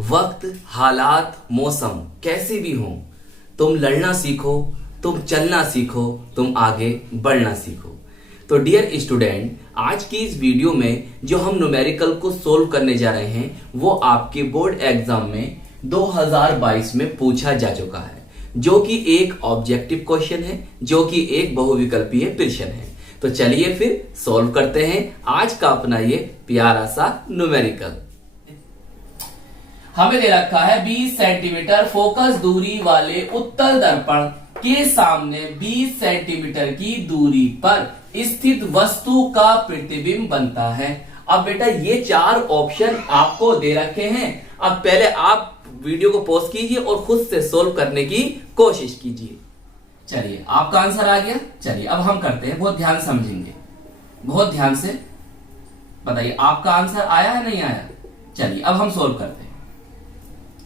वक्त, हालात, मौसम कैसे भी हों, तुम लड़ना सीखो, तुम चलना सीखो, तुम आगे बढ़ना सीखो। तो डियर स्टूडेंट, आज की इस वीडियो में जो हम न्यूमेरिकल को सोल्व करने जा रहे हैं वो आपके बोर्ड एग्जाम में 2022 में पूछा जा चुका है, जो कि एक ऑब्जेक्टिव क्वेश्चन है, जो कि एक बहुविकल्पीय प्रश्न है। तो चलिए फिर सॉल्व करते हैं आज का अपना ये प्यारा सा न्यूमेरिकल। हमें दे रखा है 20 सेंटीमीटर फोकस दूरी वाले उत्तल दर्पण के सामने 20 सेंटीमीटर की दूरी पर स्थित वस्तु का प्रतिबिंब बनता है। अब बेटा ये चार ऑप्शन आपको दे रखे हैं। अब पहले आप वीडियो को पॉज कीजिए और खुद से सोल्व करने की कोशिश कीजिए। चलिए आपका आंसर आ गया। चलिए अब हम करते हैं, बहुत ध्यान समझेंगे, बहुत ध्यान से बताइए आपका आंसर आया है नहीं आया। चलिए अब हम सोल्व करते हैं।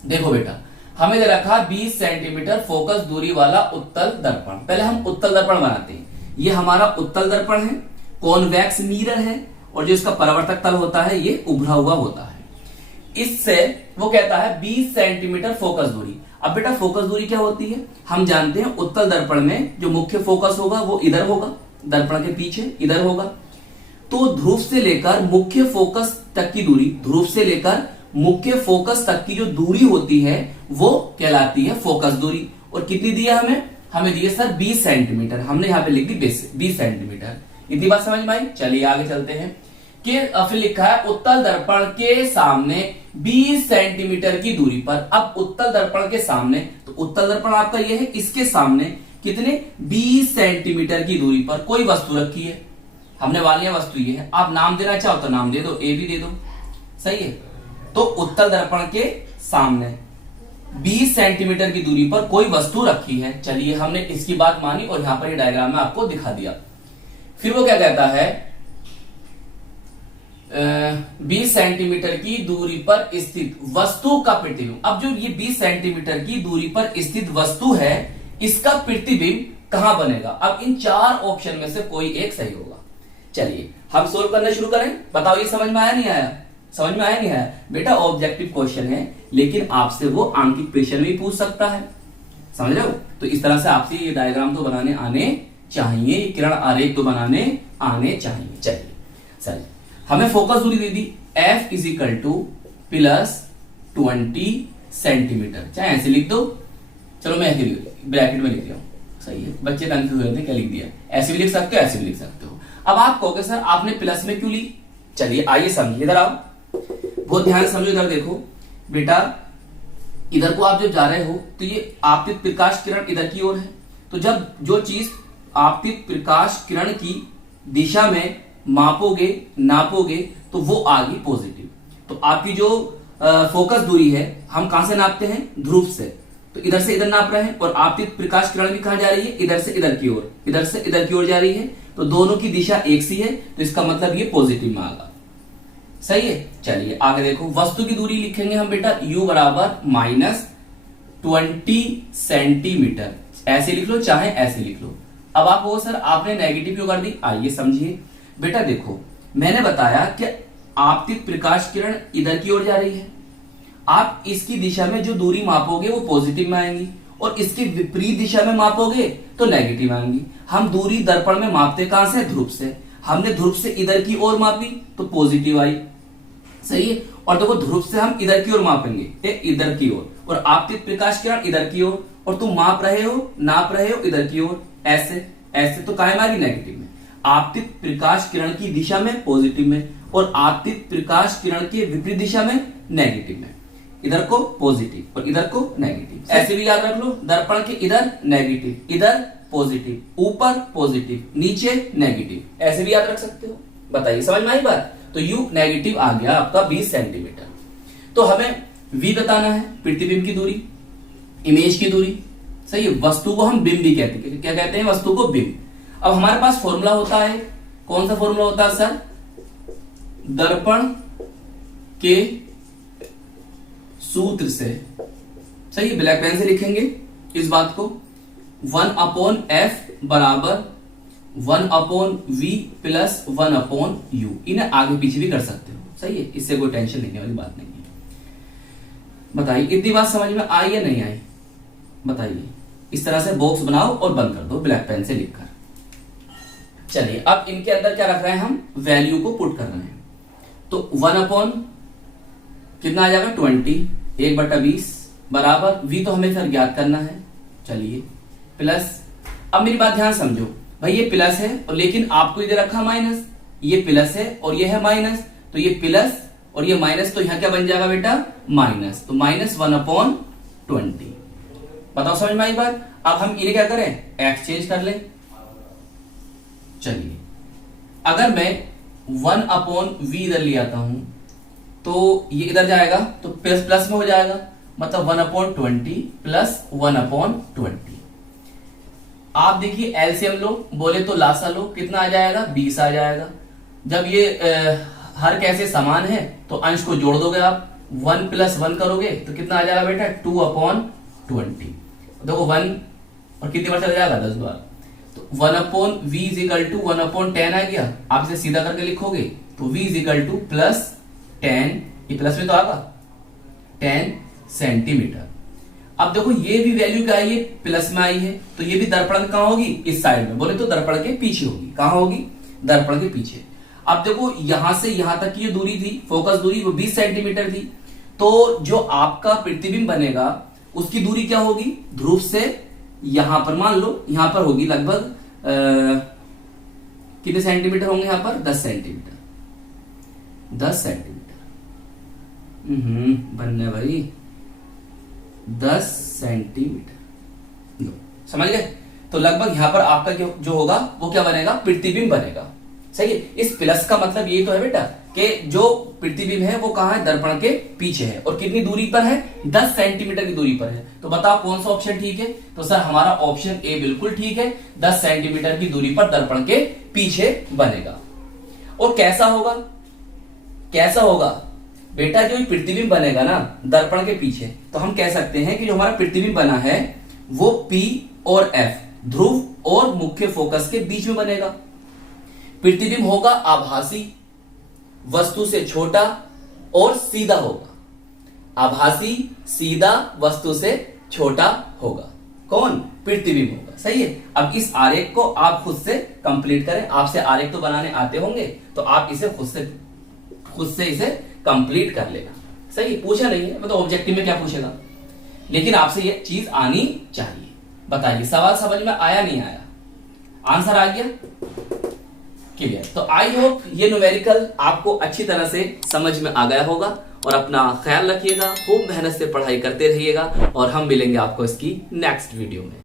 देखो बेटा, हमें दे रखा 20 सेंटीमीटर फोकस दूरी वाला उत्तल दर्पण। पहले हम उत्तल दर्पण बनाते हैं। ये हमारा उत्तल दर्पण है, कॉन्वेक्स मिरर है, और जो इसका परावर्तक तल होता है ये उभरा हुआ होता है। इससे वो कहता है 20 सेंटीमीटर फोकस दूरी। अब बेटा फोकस दूरी क्या होती है, हम जानते हैं उत्तल दर्पण में जो मुख्य फोकस होगा वो इधर होगा, दर्पण के पीछे इधर होगा। तो ध्रुव से लेकर मुख्य फोकस तक की दूरी, ध्रुव से लेकर मुख्य फोकस तक की जो दूरी होती है वो कहलाती है फोकस दूरी। और कितनी दी है हमें दी है सर 20 सेंटीमीटर। हमने यहां पे लिख दी 20 सेंटीमीटर। इतनी बात समझ में आई। चलिए आगे चलते हैं कि फिर लिखा है उत्तल दर्पण के सामने 20 सेंटीमीटर की दूरी पर। अब उत्तल दर्पण के सामने, तो उत्तल दर्पण आपका ये है, इसके सामने कितने 20 सेंटीमीटर की दूरी पर कोई वस्तु रखी है। हमने वाली वस्तु ये है, आप नाम देना चाहो तो नाम दे दो, ए भी दे दो, सही है। तो उत्तल दर्पण के सामने 20 सेंटीमीटर की दूरी पर कोई वस्तु रखी है। चलिए हमने इसकी बात मानी और यहां पर ये डायग्राम में आपको दिखा दिया। फिर वो क्या कहता है 20 सेंटीमीटर की दूरी पर स्थित वस्तु का प्रतिबिंब। अब जो ये 20 सेंटीमीटर की दूरी पर स्थित वस्तु है, इसका प्रतिबिंब कहां बनेगा। अब इन चार ऑप्शन में से कोई एक सही होगा। चलिए हम सोल्व करना शुरू करें। बताओ ये समझ में आया नहीं आया, समझ में आया नहीं आया। बेटा ऑब्जेक्टिव क्वेश्चन है, लेकिन आपसे वो आंकिक प्रश्न भी पूछ सकता है, समझ रहे हो। तो इस तरह से आपसे ये डायग्राम तो बनाने आने चाहिए, किरण आरेख तो बनाने आने चाहिए। चलिए हमें फोकस दूरी दे दी F = +20 सेंटीमीटर। चाहे ऐसे लिख दो, चलो मैं ऐसे ब्रैकेट में लिख रहा हूं, सही है। बच्चे कंफ्यूज होते हैं क्या लिख दिया, ऐसे भी लिख सकते हो, ऐसे भी लिख सकते हो। अब आप कहोगे सर आपने प्लस में क्यों ली। चलिए आइए समझिए, इधर आओ, बहुत ध्यान समझो। इधर देखो बेटा, इधर को आप जब जा रहे हो तो ये आपतित प्रकाश किरण इधर की ओर है। तो जब जो चीज आपतित प्रकाश किरण की दिशा में मापोगे, नापोगे, तो वो आ गई पॉजिटिव। तो आपकी जो फोकस दूरी है हम कहां से नापते हैं, ध्रुव से। तो इधर से इधर नाप रहे हैं, और आपतित प्रकाश किरण भी कहां जा रही है, इधर से इधर की ओर, इधर से इधर की ओर जा रही है। तो दोनों की दिशा एक सी है, तो इसका मतलब ये पॉजिटिव में आ गया, सही है। चलिए आगे देखो, वस्तु की दूरी लिखेंगे हम बेटा U = -20 सेंटीमीटर। ऐसे लिख लो चाहे ऐसे लिख लो। अब आप वो सर आपने नेगेटिव क्यों कर दी, आइए समझिए। बेटा देखो, मैंने बताया कि आपतित प्रकाश किरण इधर की ओर जा रही है। आप इसकी दिशा में जो दूरी मापोगे वो पॉजिटिव में आएंगी, और इसकी विपरीत दिशा में मापोगे तो नेगेटिव आएंगी। हम दूरी दर्पण में मापते कहां से, ध्रुव से। हमने ध्रुव से इधर की ओर मापी तो पॉजिटिव आई, सही है। और देखो ध्रुव से हम इधर की ओर मापेंगे, इधर की ओर, और आपतित प्रकाश किरण इधर की ओर, और तुम माप रहे हो, नाप रहे हो इधर की ओर, ऐसे ऐसे, तो काहे में आ गई, नेगेटिव में। आपतित प्रकाश किरण की दिशा में पॉजिटिव में, और आपतित प्रकाश किरण के विपरीत दिशा में नेगेटिव में। इधर को पॉजिटिव और इधर को नेगेटिव। ऐसे भी याद रख लो, दर्पण के इधर नेगेटिव, इधर पॉजिटिव, ऊपर पॉजिटिव, नीचे नेगेटिव, ऐसे भी याद रख सकते हो। बताइए समझ में आई बात। तो U नेगेटिव आ गया आपका 20 सेंटीमीटर। तो हमें V बताना है, प्रतिबिंब की दूरी, इमेज की दूरी, सही है। वस्तु को हम बिंब भी कहते हैं, क्या कहते हैं, वस्तु को बिंब। अब हमारे पास फॉर्मूला होता है, कौन सा फॉर्मूला होता है सर, दर्पण के सूत्र से, सही है। ब्लैक पेन से लिखेंगे इस बात को, 1/F = 1/V + 1/U। इन्हें आगे पीछे भी कर सकते हो, सही है, इससे कोई टेंशन लेने वाली बात नहीं है। बताइए इतनी बात समझ में आई या नहीं आई? बताइए। इस तरह से बॉक्स बनाओ और बंद कर दो ब्लैक पेन से लिखकर। चलिए अब इनके अंदर क्या रख रहे हैं हम? वैल्यू को पुट कर रहे हैं। तो 1 अपॉन कितना आ जाएगा? 20 1/20 बराबर v तो हमें फिर ज्ञात करना है। चलिए प्लस, अब मेरी बात ध्यान समझो भाई, ये प्लस है और लेकिन आपको इधर रखा माइनस, ये प्लस है और ये है माइनस, तो ये प्लस और ये माइनस, तो यहां क्या बन जाएगा बेटा? माइनस। तो -1/20। बताओ समझ में आई बात? अब हम इन्हें क्या करें? एक्सचेंज कर लें। चलिए अगर मैं 1/v इधर ले आता हूं तो ये इधर जाएगा तो प्लस प्लस में हो जाएगा, मतलब 1/20 प्लस 1/20। आप देखिए एलसीएम लो, बोले तो लासा लो, कितना आ जाएगा? 20 आ जाएगा। जब ये हर कैसे समान है तो अंश को जोड़ दोगे आप, 1 + 1 करोगे तो कितना आ जाएगा बेटा? 2/20। देखो 1 और कितनी बार चला जाएगा? 10 बार। तो 1/v = 1/10 आ गया। आप इसे सीधा करके लिखोगे तो v = +10, ये प्लस में तो आगा 10 सेंटीमीटर। अब देखो ये भी वैल्यू क्या आई है? प्लस में आई है, तो ये भी दर्पण कहां होगी? इस साइड में, बोले तो दर्पण के पीछे होगी। कहां होगी? दर्पण के पीछे। अब देखो यहां से यहां तक की जो दूरी थी, फोकस दूरी, वो 20 सेंटीमीटर थी। तो जो आपका प्रतिबिंब बनेगा उसकी दूरी क्या होगी? ध्रुव से यहां पर मान लो यहां पर होगी लगभग कितने सेंटीमीटर होंगे यहां पर? 10 सेंटीमीटर। 10 सेंटीमीटर बनने भाई 10 सेंटीमीटर। समझ गए? तो लगभग यहां पर आपका जो होगा वो क्या बनेगा? प्रतिबिंब बनेगा। सही है। इस प्लस का मतलब ये तो है बेटा कि जो प्रतिबिंब है वो कहां है? दर्पण के पीछे है। और कितनी दूरी पर है? 10 सेंटीमीटर की दूरी पर है। तो बताओ कौन सा ऑप्शन ठीक है? तो सर हमारा ऑप्शन ए बिल्कुल ठीक है, 10 सेंटीमीटर की दूरी पर दर्पण के पीछे बनेगा। और कैसा होगा? कैसा होगा बेटा? जो प्रतिबिंब बनेगा ना दर्पण के पीछे, तो हम कह सकते हैं कि जो हमारा प्रतिबिंब बना है वो P और F ध्रुव और मुख्य फोकस के बीच में बनेगा। प्रतिबिंब होगा आभासी, वस्तु से छोटा और सीधा होगा। आभासी, सीधा, वस्तु से छोटा होगा। कौन? प्रतिबिंब होगा। सही है। अब इस आरेख को आप खुद से कंप्लीट करें। आपसे आरेख तो बनाने आते होंगे, तो आप इसे खुद से इसे कंप्लीट कर लेना। सही है। पूछा नहीं है, मतलब ऑब्जेक्टिव में क्या पूछेगा, लेकिन आपसे ये चीज आनी चाहिए। बताइए सवाल समझ में आया नहीं आया? आंसर आ गया? क्लियर? तो आई होप ये न्यूमेरिकल आपको अच्छी तरह से समझ में आ गया होगा। और अपना ख्याल रखिएगा, खूब मेहनत से पढ़ाई करते रहिएगा और हम मिलेंगे आपको इसकी नेक्स्ट वीडियो में।